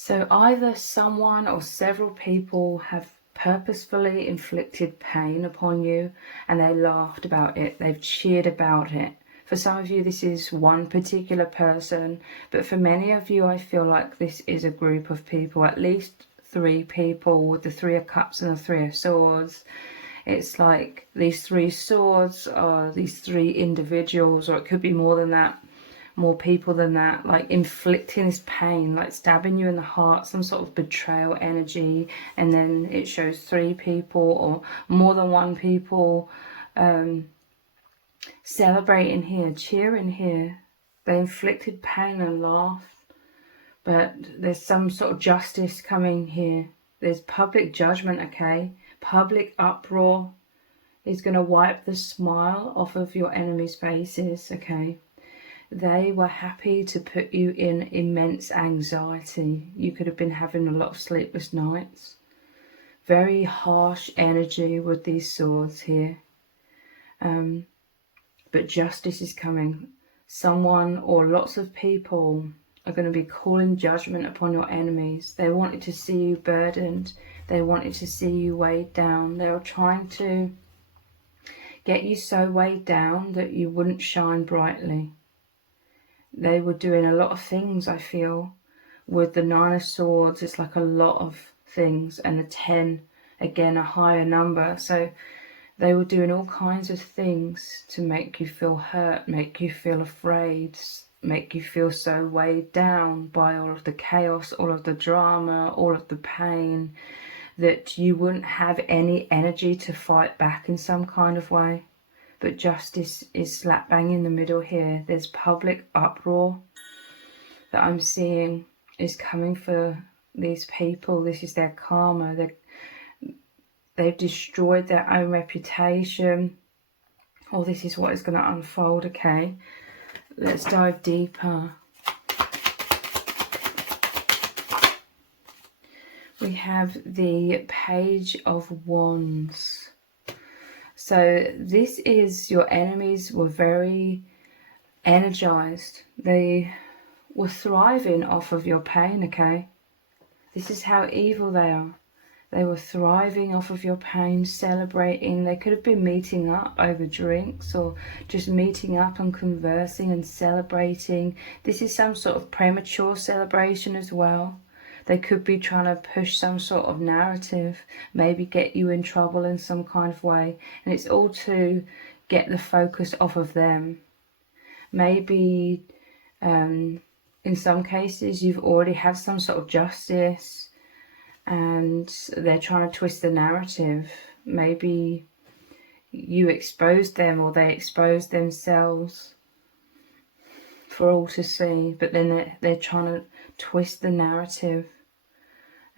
So either someone or several people have purposefully inflicted pain upon you, and they laughed about it, they've cheered about it. For some of you this is one particular person, but for many of you I feel like this is a group of people, at least 3 people with the 3 of Cups and the 3 of Swords. It's like these 3 swords are these 3 individuals, or it could be more than that, more people than that, like inflicting this pain, like stabbing you in the heart, some sort of betrayal energy. And then it shows 3 people or more than 1 people celebrating here, cheering here. They inflicted pain and laughed, but there's some sort of justice coming here. There's public judgment, okay? Public uproar is going to wipe the smile off of your enemies' faces, okay? They were happy to put you in immense anxiety. You could have been having a lot of sleepless nights. Very harsh energy with these swords here. But justice is coming. Someone or lots of people are going to be calling judgment upon your enemies. They wanted to see you burdened. They wanted to see you weighed down. They were trying to get you so weighed down that you wouldn't shine brightly. They were doing a lot of things, I feel. With the 9 of Swords, it's like a lot of things. And the 10, again, a higher number. So they were doing all kinds of things to make you feel hurt, make you feel afraid, make you feel so weighed down by all of the chaos, all of the drama, all of the pain, that you wouldn't have any energy to fight back in some kind of way. But justice is slap bang in the middle here. There's public uproar that I'm seeing is coming for these people. This is their karma. They've destroyed their own reputation. Or this is what is going to unfold, okay? Let's dive deeper. We have the Page of Wands. So this is, your enemies were very energized. They were thriving off of your pain, okay? This is how evil they are. They were thriving off of your pain, celebrating. They could have been meeting up over drinks or just meeting up and conversing and celebrating. This is some sort of premature celebration as well. They could be trying to push some sort of narrative, maybe get you in trouble in some kind of way. And it's all to get the focus off of them. Maybe in some cases you've already had some sort of justice and they're trying to twist the narrative. Maybe you exposed them or they exposed themselves for all to see, but then they're trying to twist the narrative.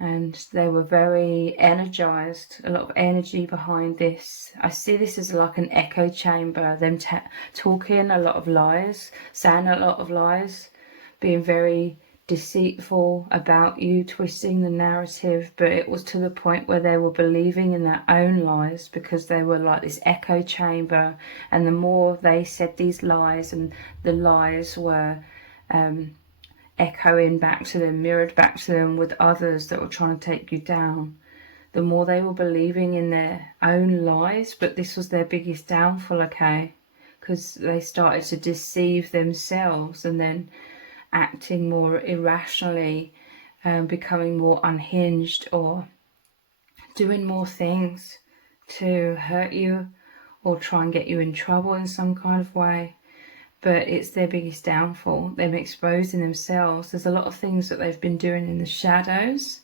And they were very energized, a lot of energy behind this. I see this as like an echo chamber, them talking a lot of lies, saying a lot of lies, being very deceitful about you, twisting the narrative. But it was to the point where they were believing in their own lies because they were like this echo chamber. And the more they said these lies, and the lies were echoing back to them, mirrored back to them with others that were trying to take you down, the more they were believing in their own lies. But this was their biggest downfall, okay? Because they started to deceive themselves and then acting more irrationally, becoming more unhinged or doing more things to hurt you or try and get you in trouble in some kind of way. But it's their biggest downfall, them exposing themselves. There's a lot of things that they've been doing in the shadows,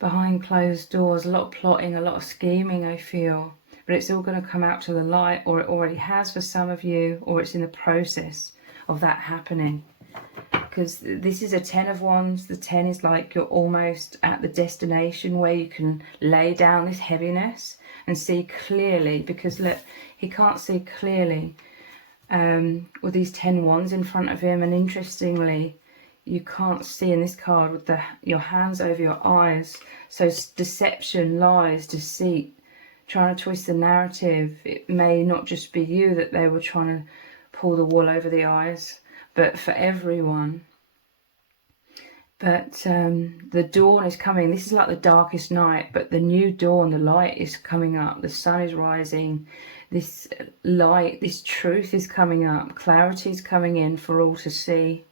behind closed doors, a lot of plotting, a lot of scheming, I feel. But it's all going to come out to the light, or it already has for some of you, or it's in the process of that happening. Because this is a 10 of Wands. The 10 is like you're almost at the destination where you can lay down this heaviness and see clearly. Because look, he can't see clearly with these 10 wands in front of him. And interestingly, you can't see in this card with your hands over your eyes. So it's deception, lies, deceit, trying to twist the narrative. It may not just be you that they were trying to pull the wool over the eyes, but for everyone. But the dawn is coming. This is like the darkest night, but the new dawn, the light is coming up. The sun is rising. This light, this truth is coming up. Clarity is coming in for all to see.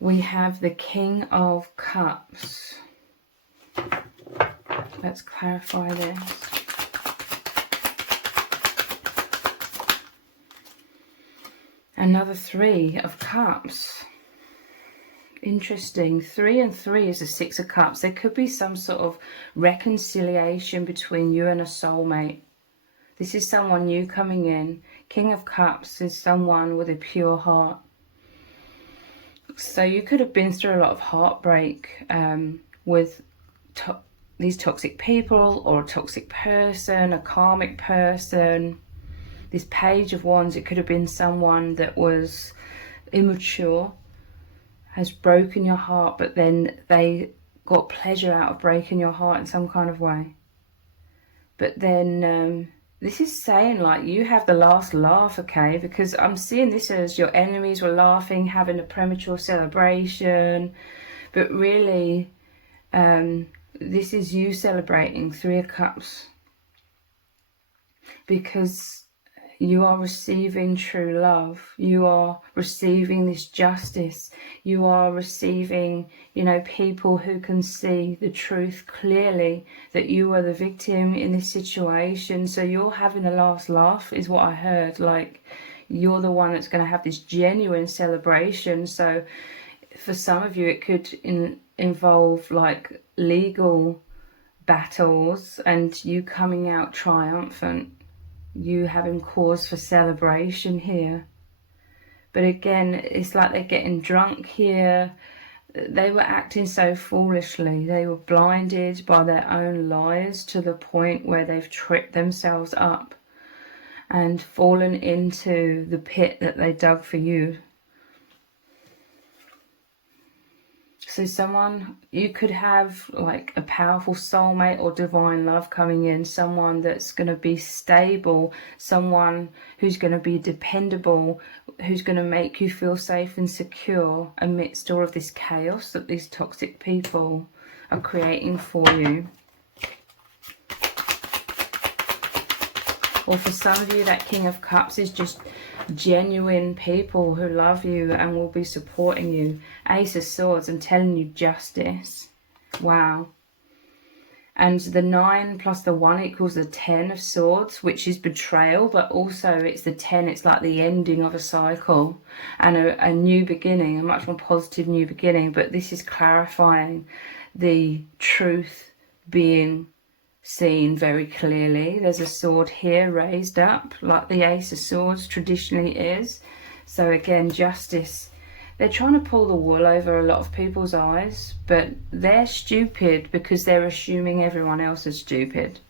We have the King of Cups. Let's clarify this. Another Three of Cups. Interesting. 3 and 3 is a Six of Cups. There could be some sort of reconciliation between you and a soulmate. This is someone new coming in. King of Cups is someone with a pure heart. So you could have been through a lot of heartbreak with these toxic people, or a toxic person, a karmic person. This Page of Wands, it could have been someone that was immature, has broken your heart, but then they got pleasure out of breaking your heart in some kind of way. But then this is saying like you have the last laugh, okay? Because I'm seeing this as your enemies were laughing, having a premature celebration. But really, this is you celebrating. Three of Cups. Because you are receiving true love. You are receiving this justice. You are receiving, you know, people who can see the truth clearly, that you are the victim in this situation. So you're having a last laugh is what I heard. Like, you're the one that's going to have this genuine celebration. So for some of you, it could involve like legal battles and you coming out triumphant. You having cause for celebration here. But again, it's like they're getting drunk here. They were acting so foolishly. They were blinded by their own lies to the point where they've tripped themselves up and fallen into the pit that they dug for you. So someone, you could have like a powerful soulmate or divine love coming in, someone that's going to be stable, someone who's going to be dependable, who's going to make you feel safe and secure amidst all of this chaos that these toxic people are creating for you. Or for some of you, that King of Cups is just genuine people who love you and will be supporting you. Ace of Swords, I'm telling you, justice. Wow. And the 9 plus the 1 equals the 10 of Swords, which is betrayal, but also it's the 10, it's like the ending of a cycle and a new beginning, a much more positive new beginning. But this is clarifying the truth being seen very clearly. There's a sword here raised up like the Ace of Swords traditionally is. So again, justice. They're trying to pull the wool over a lot of people's eyes, but they're stupid because they're assuming everyone else is stupid.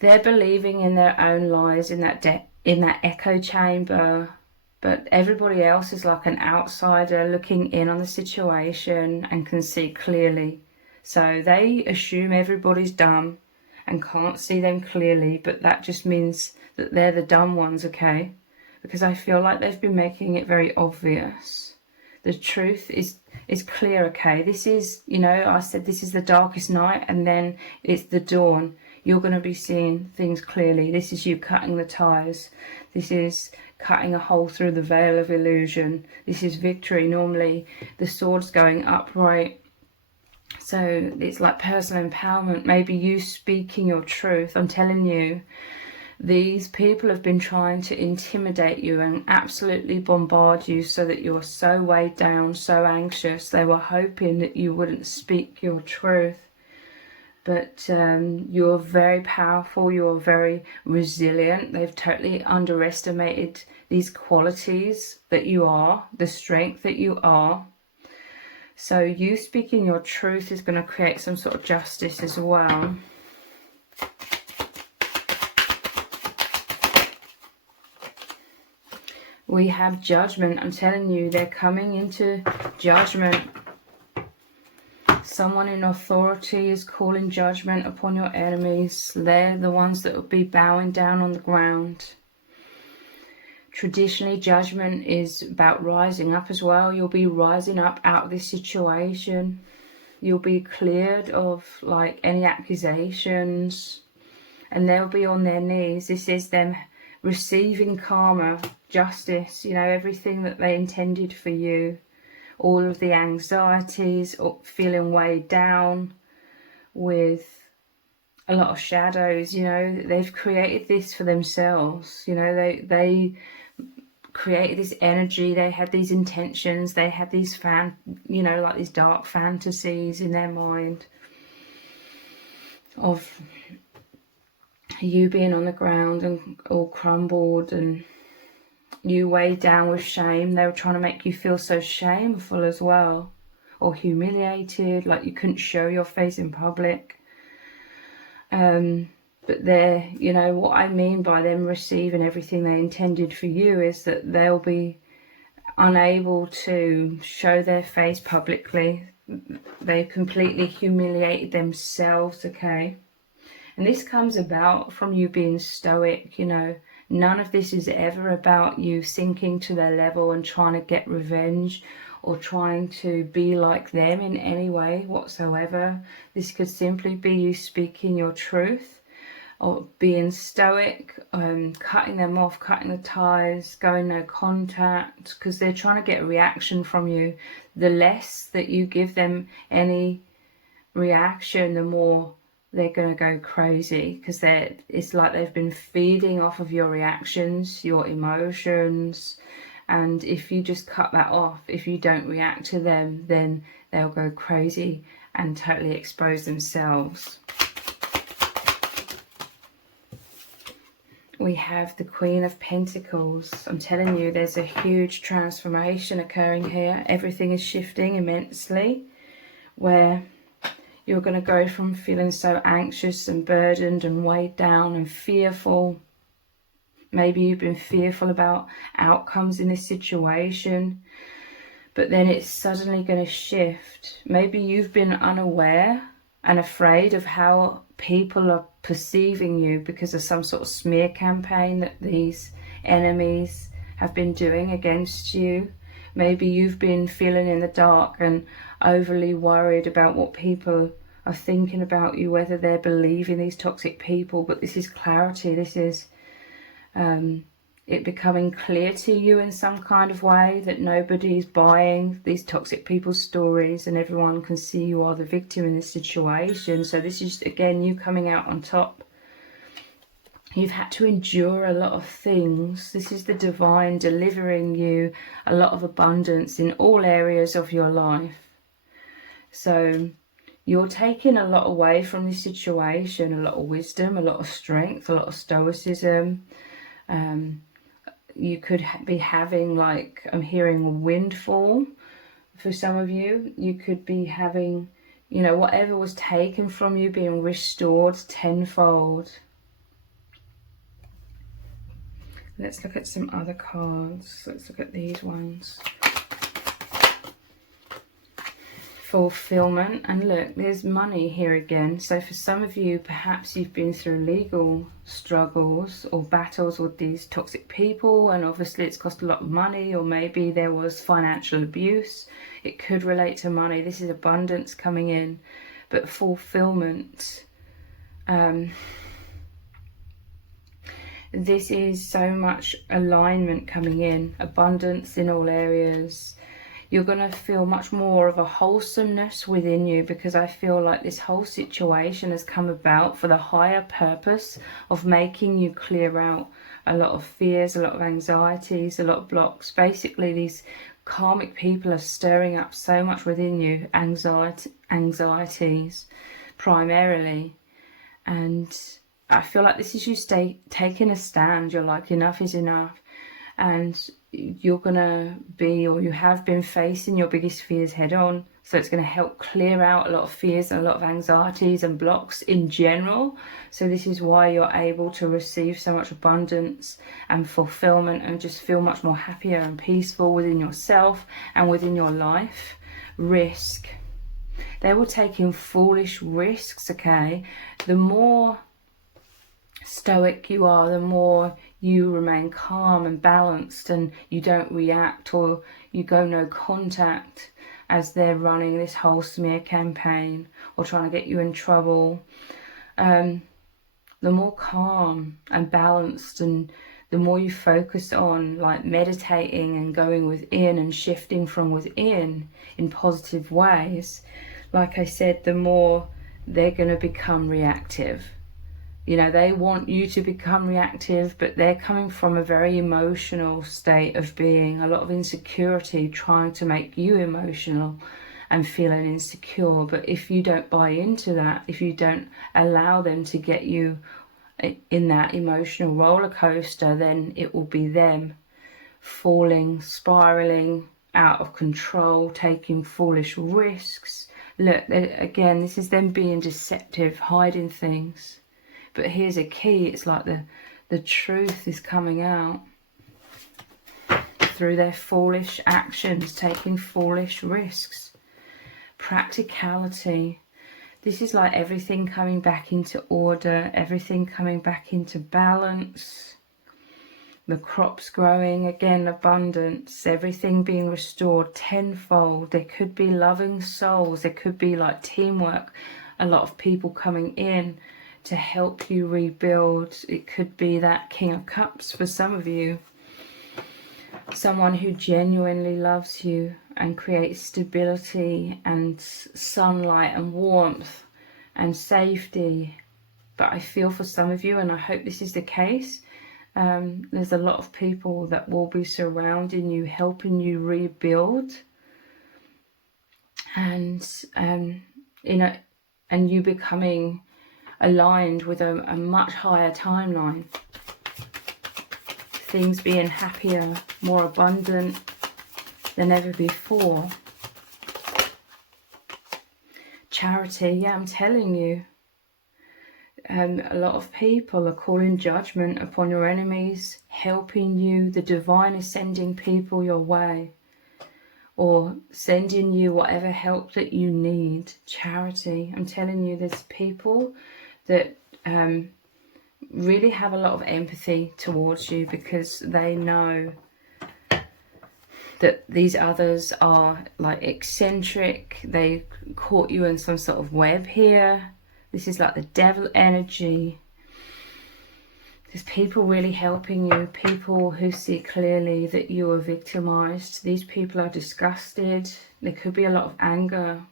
They're believing in their own lies in that echo chamber, but everybody else is like an outsider looking in on the situation and can see clearly. So they assume everybody's dumb and can't see them clearly, but that just means that they're the dumb ones, okay? Because I feel like they've been making it very obvious. The truth is clear, okay? This is, you know, I said this is the darkest night and then it's the dawn. You're going to be seeing things clearly. This is you cutting the ties. This is cutting a hole through the veil of illusion. This is victory. Normally the sword's going upright. So it's like personal empowerment, maybe you speaking your truth. I'm telling you, these people have been trying to intimidate you and absolutely bombard you so that you're so weighed down, so anxious. They were hoping that you wouldn't speak your truth. But you're very powerful, you're very resilient. They've totally underestimated these qualities that you are, the strength that you are. So you speaking your truth is going to create some sort of justice as well. We have judgment. I'm telling you, they're coming into judgment. Someone in authority is calling judgment upon your enemies. They're the ones that will be bowing down on the ground. Traditionally, judgment is about rising up as well. You'll be rising up out of this situation. You'll be cleared of like any accusations, and they'll be on their knees. This is them receiving karma, justice, you know, everything that they intended for you. All of the anxieties, or feeling weighed down with a lot of shadows, you know, they've created this for themselves. You know, they created this energy, they had these intentions, they had these you know, like these dark fantasies in their mind of you being on the ground and all crumbled and you weighed down with shame. They were trying to make you feel so shameful as well, or humiliated, like you couldn't show your face in public. But they're, you know, what I mean by them receiving everything they intended for you is that they'll be unable to show their face publicly. They've completely humiliated themselves, okay? And this comes about from you being stoic, you know. None of this is ever about you sinking to their level and trying to get revenge or trying to be like them in any way whatsoever. This could simply be you speaking your truth, or being stoic, cutting them off, cutting the ties, going no contact, because they're trying to get a reaction from you. The less that you give them any reaction, the more they're going to go crazy, because it's like they've been feeding off of your reactions, your emotions. And if you just cut that off, if you don't react to them, then they'll go crazy and totally expose themselves. We have the Queen of Pentacles. I'm telling you, there's a huge transformation occurring here. Everything is shifting immensely, where you're going to go from feeling so anxious and burdened and weighed down and fearful. Maybe you've been fearful about outcomes in this situation, but then it's suddenly going to shift. Maybe you've been unaware and afraid of how people are perceiving you because of some sort of smear campaign that these enemies have been doing against you. Maybe you've been feeling in the dark and overly worried about what people are thinking about you, whether they're believing these toxic people. But this is clarity. This is it becoming clear to you in some kind of way that nobody's buying these toxic people's stories and everyone can see you are the victim in this situation. So this is, again, you coming out on top. You've had to endure a lot of things. This is the divine delivering you a lot of abundance in all areas of your life. So you're taking a lot away from this situation, a lot of wisdom, a lot of strength, a lot of stoicism. You could be having, like, I'm hearing a windfall for some of you. You could be having, you know, whatever was taken from you being restored tenfold. Let's look at some other cards. Let's look at these ones. Fulfillment. And look, there's money here again. So for some of you, perhaps you've been through legal struggles or battles with these toxic people, and obviously it's cost a lot of money, or maybe there was financial abuse. It could relate to money. This is abundance coming in, but fulfillment. This is so much alignment coming in, abundance in all areas. You're going to feel much more of a wholesomeness within you, because I feel like this whole situation has come about for the higher purpose of making you clear out a lot of fears, a lot of anxieties, a lot of blocks. Basically, these karmic people are stirring up so much within you, anxieties primarily. And I feel like this is you taking a stand. You're like, enough is enough. And you're going to be, or you have been, facing your biggest fears head on. So it's going to help clear out a lot of fears and a lot of anxieties and blocks in general. So this is why you're able to receive so much abundance and fulfillment and just feel much more happier and peaceful within yourself and within your life. Risk. They were taking foolish risks, okay? The more stoic you are, the more you remain calm and balanced, and you don't react or you go no contact as they're running this whole smear campaign or trying to get you in trouble. The more calm and balanced, and the more you focus on like meditating and going within and shifting from within in positive ways, like I said, the more they're going to become reactive. You know, they want you to become reactive, but they're coming from a very emotional state of being, a lot of insecurity, trying to make you emotional and feeling insecure. But if you don't buy into that, if you don't allow them to get you in that emotional roller coaster, then it will be them falling, spiraling out of control, taking foolish risks. Look, again, this is them being deceptive, hiding things. But here's a key, it's like the truth is coming out through their foolish actions, taking foolish risks. Practicality. This is like everything coming back into order, everything coming back into balance. The crops growing, again, abundance, everything being restored tenfold. There could be loving souls, there could be like teamwork, a lot of people coming in to help you rebuild. It could be that King of Cups for some of you. Someone who genuinely loves you and creates stability and sunlight and warmth and safety. But I feel for some of you, and I hope this is the case, there's a lot of people that will be surrounding you, helping you rebuild, and and you becoming aligned with a much higher timeline. Things being happier, more abundant than ever before. Charity, yeah, I'm telling you. A lot of people are calling judgment upon your enemies, helping you. The divine is sending people your way, or sending you whatever help that you need. Charity, I'm telling you, there's people that really have a lot of empathy towards you, because they know that these others are like eccentric. They caught you in some sort of web here. This is like the devil energy. There's people really helping you, people who see clearly that you are victimized. These people are disgusted. There could be a lot of anger.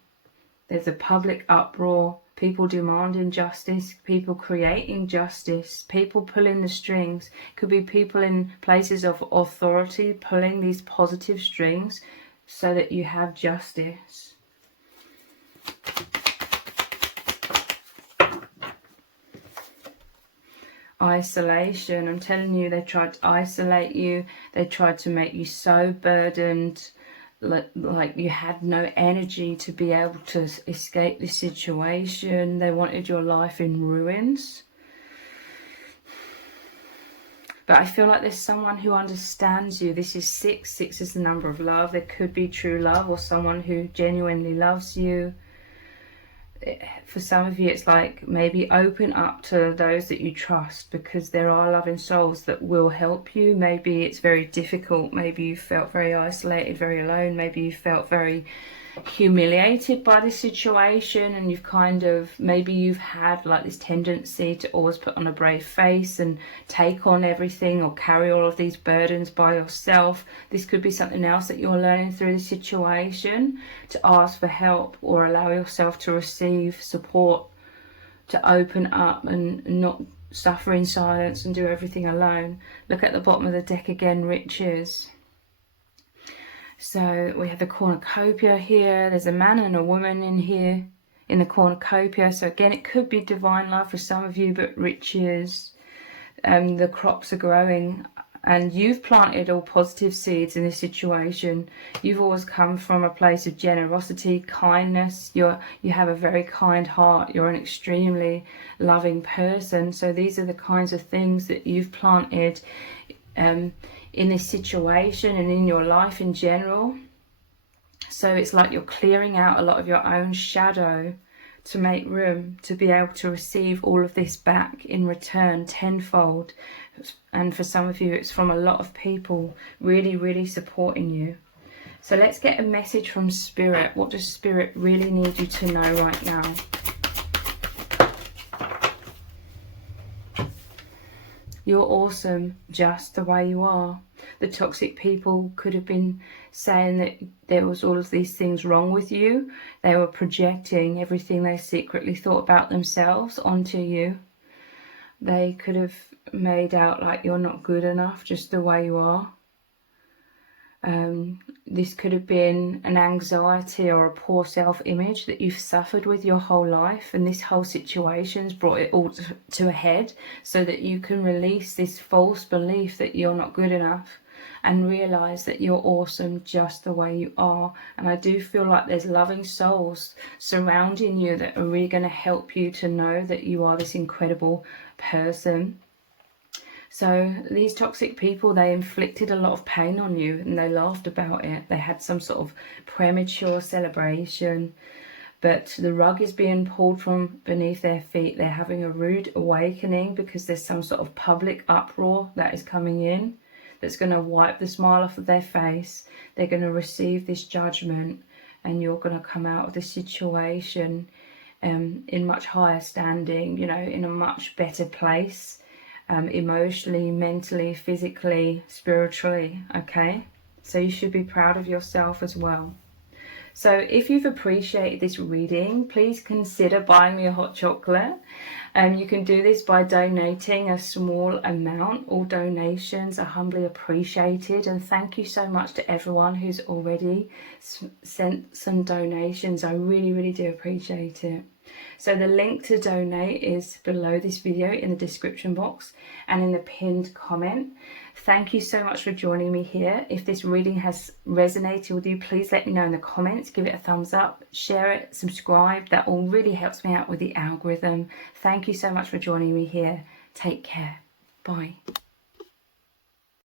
There's a public uproar, people demanding justice, people creating justice, people pulling the strings. Could be people in places of authority pulling these positive strings so that you have justice. Isolation, I'm telling you, they tried to isolate you. They tried to make you so burdened, like you had no energy to be able to escape this situation. They wanted your life in ruins. But I feel like there's someone who understands you. This is 6. 6 is the number of love. There could be true love, or someone who genuinely loves you. For some of you, it's like maybe open up to those that you trust, because there are loving souls that will help you. Maybe it's very difficult. Maybe you felt very isolated, very alone. Maybe you felt very humiliated by this situation, and you've kind of, maybe you've had like this tendency to always put on a brave face and take on everything, or carry all of these burdens by yourself. This could be something else that you're learning through the situation, to ask for help or allow yourself to receive support, to open up and not suffer in silence and do everything alone. Look at the bottom of the deck again, riches. So we have the cornucopia here. There's a man and a woman in here in the cornucopia. So again, it could be divine love for some of you, but riches. The crops are growing, and you've planted all positive seeds in this situation. You've always come from a place of generosity, kindness. You have a very kind heart. You're an extremely loving person. So these are the kinds of things that you've planted in this situation and in your life in general. So it's like you're clearing out a lot of your own shadow to make room to be able to receive all of this back in return tenfold. And for some of you, it's from a lot of people really, really supporting you. So let's get a message from Spirit. What does Spirit really need you to know right now? You're awesome just the way you are. The toxic people could have been saying that there was all of these things wrong with you. They were projecting everything they secretly thought about themselves onto you. They could have made out like you're not good enough just the way you are. This could have been an anxiety or a poor self-image that you've suffered with your whole life, and this whole situation's brought it all to a head so that you can release this false belief that you're not good enough and realize that you're awesome just the way you are. And I do feel like there's loving souls surrounding you that are really going to help you to know that you are this incredible person. So these toxic people, they inflicted a lot of pain on you and they laughed about it. They had some sort of premature celebration, but the rug is being pulled from beneath their feet. They're having a rude awakening because there's some sort of public uproar that is coming in that's going to wipe the smile off of their face. They're going to receive this judgment, and you're going to come out of the situation in much higher standing, you know, in a much better place. Emotionally, mentally, physically, spiritually, okay? So you should be proud of yourself as well. So if you've appreciated this reading, please consider buying me a hot chocolate. You can do this by donating a small amount. All donations are humbly appreciated, and thank you so much to everyone who's already sent some donations. I really, really do appreciate it. So the link to donate is below this video in the description box and in the pinned comment. Thank you so much for joining me here. If this reading has resonated with you, please let me know in the comments. Give it a thumbs up, share it, subscribe. That all really helps me out with the algorithm. Thank you so much for joining me here. Take care. Bye.